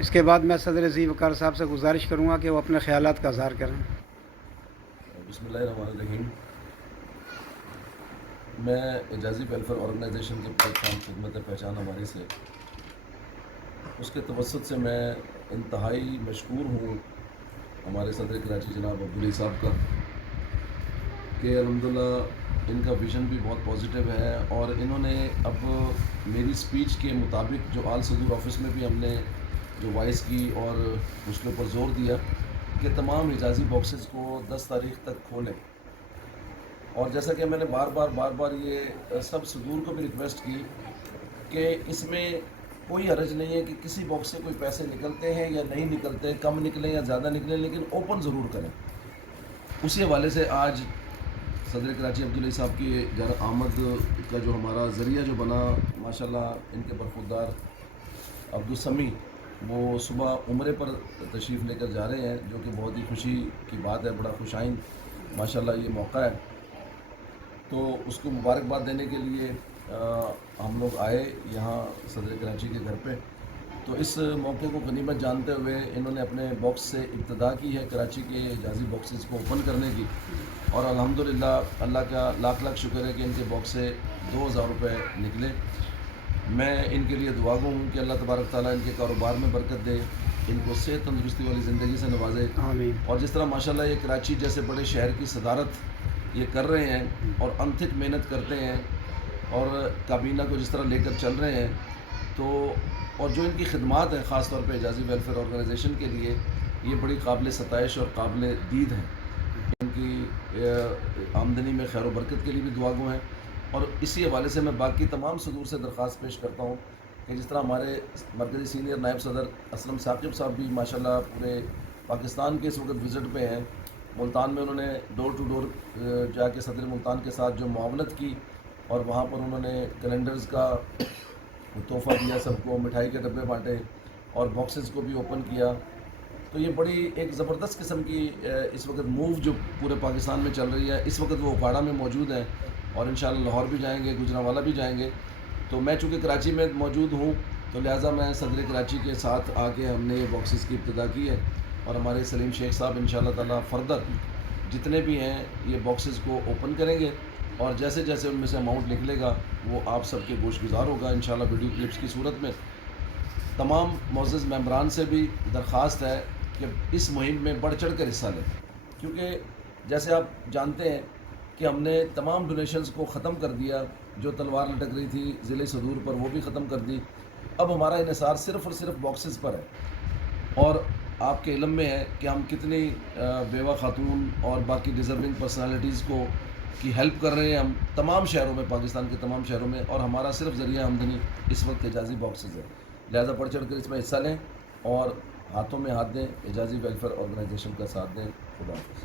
اس کے بعد میں صدر ذی وقار صاحب سے گزارش کروں گا کہ وہ اپنے خیالات کا اظہار کریں۔ بسم اللہ الرحمن الرحیم۔ میں اعجازی ویلفیئر آرگنائزیشن کے پلیٹ فارم خدمت پہچان ہماری سے اس کے توسط سے میں انتہائی مشکور ہوں ہمارے صدر کراچی جناب عبدالعلی صاحب کا کہ الحمدللہ ان کا ویژن بھی بہت پازیٹیو ہے، اور انہوں نے اب میری سپیچ کے مطابق جو آل صدور آفس میں بھی ہم نے جو وائس کی اور اس کے اوپر زور دیا کہ تمام اعجازی باکسز کو 10 تاریخ تک کھولیں، اور جیسا کہ میں نے بار بار یہ سب صدور کو بھی ریکویسٹ کی کہ اس میں کوئی حرج نہیں ہے کہ کسی باکس سے کوئی پیسے نکلتے ہیں یا نہیں نکلتے، کم نکلیں یا زیادہ نکلیں، لیکن اوپن ضرور کریں۔ اسی حوالے سے آج صدر کراچی عبدالعلی صاحب کی گھر آمد کا جو ہمارا ذریعہ جو بنا، ماشاءاللہ ان کے برخوردار عبدالسمی وہ صبح عمرے پر تشریف لے کر جا رہے ہیں، جو کہ بہت ہی خوشی کی بات ہے، بڑا خوش آئند ماشاءاللہ یہ موقع ہے۔ تو اس کو مبارکباد دینے کے لیے ہم لوگ آئے یہاں صدر کراچی کے گھر پہ، تو اس موقع کو غنیمت جانتے ہوئے انہوں نے اپنے باکس سے ابتدا کی ہے کراچی کے اعجازی باکسز کو اوپن کرنے کی، اور الحمدللہ اللہ کا لاکھ شکر ہے کہ ان کے باکس سے 2000 روپے نکلے۔ میں ان کے لیے دعا گو ہوں کہ اللہ تبارک تعالیٰ ان کے کاروبار میں برکت دے، ان کو صحت تندرستی والی زندگی سے نوازے، آمین۔ اور جس طرح ماشاءاللہ یہ کراچی جیسے بڑے شہر کی صدارت یہ کر رہے ہیں اور انتھک محنت کرتے ہیں اور کابینہ کو جس طرح لے کر چل رہے ہیں، تو اور جو ان کی خدمات ہیں خاص طور پہ اعجازی ویلفیئر آرگنائزیشن کے لیے، یہ بڑی قابل ستائش اور قابل دید ہیں۔ ان کی آمدنی میں خیر و برکت کے لیے بھی دعا گو ہیں، اور اسی حوالے سے میں باقی تمام صدور سے درخواست پیش کرتا ہوں کہ جس طرح ہمارے مرکزی سینئر نائب صدر اسلم ثاقب صاحب بھی ماشاءاللہ پورے پاکستان کے اس وقت وزٹ پہ ہیں، ملتان میں انہوں نے ڈور ٹو ڈور جا کے صدر ملتان کے ساتھ جو معاونت کی، اور وہاں پر انہوں نے کیلنڈرز کا تحفہ دیا، سب کو مٹھائی کے ڈبے بانٹے اور باکسز کو بھی اوپن کیا۔ تو یہ بڑی ایک زبردست قسم کی اس وقت موو جو پورے پاکستان میں چل رہی ہے۔ اس وقت وہ اکھاڑا میں موجود ہیں، اور انشاءاللہ لاہور بھی جائیں گے، گجرانوالہ بھی جائیں گے۔ تو میں چونکہ کراچی میں موجود ہوں، تو لہٰذا میں صدر کراچی کے ساتھ آ کے ہم نے یہ باکسز کی ابتدا کی ہے، اور ہمارے سلیم شیخ صاحب انشاءاللہ تعالیٰ فردر جتنے بھی ہیں یہ باکسز کو اوپن کریں گے، اور جیسے جیسے ان میں سے اماؤنٹ نکلے گا وہ آپ سب کے گوش گزار ہوگا انشاءاللہ ویڈیو کلپس کی صورت میں۔ تمام معزز ممبران سے بھی درخواست ہے کہ اس مہم میں بڑھ چڑھ کر حصہ لیں، کیونکہ جیسے آپ جانتے ہیں کہ ہم نے تمام ڈونیشنز کو ختم کر دیا، جو تلوار لٹک رہی تھی ضلع صدور پر وہ بھی ختم کر دی۔ اب ہمارا انحصار صرف اور صرف باکسز پر ہے، اور آپ کے علم میں ہے کہ ہم کتنی بیوہ خاتون اور باقی ڈیزرونگ پرسنالٹیز کو کی ہیلپ کر رہے ہیں، ہم تمام شہروں میں، پاکستان کے تمام شہروں میں، اور ہمارا صرف ذریعہ آمدنی اس وقت اعجازی باکسز ہے۔ لہٰذا بڑھ چڑھ کر اس میں حصہ لیں اور ہاتھوں میں ہاتھ دیں، اعجازی ویلفیئر آرگنائزیشن کا ساتھ دیں۔ خدا حافظ۔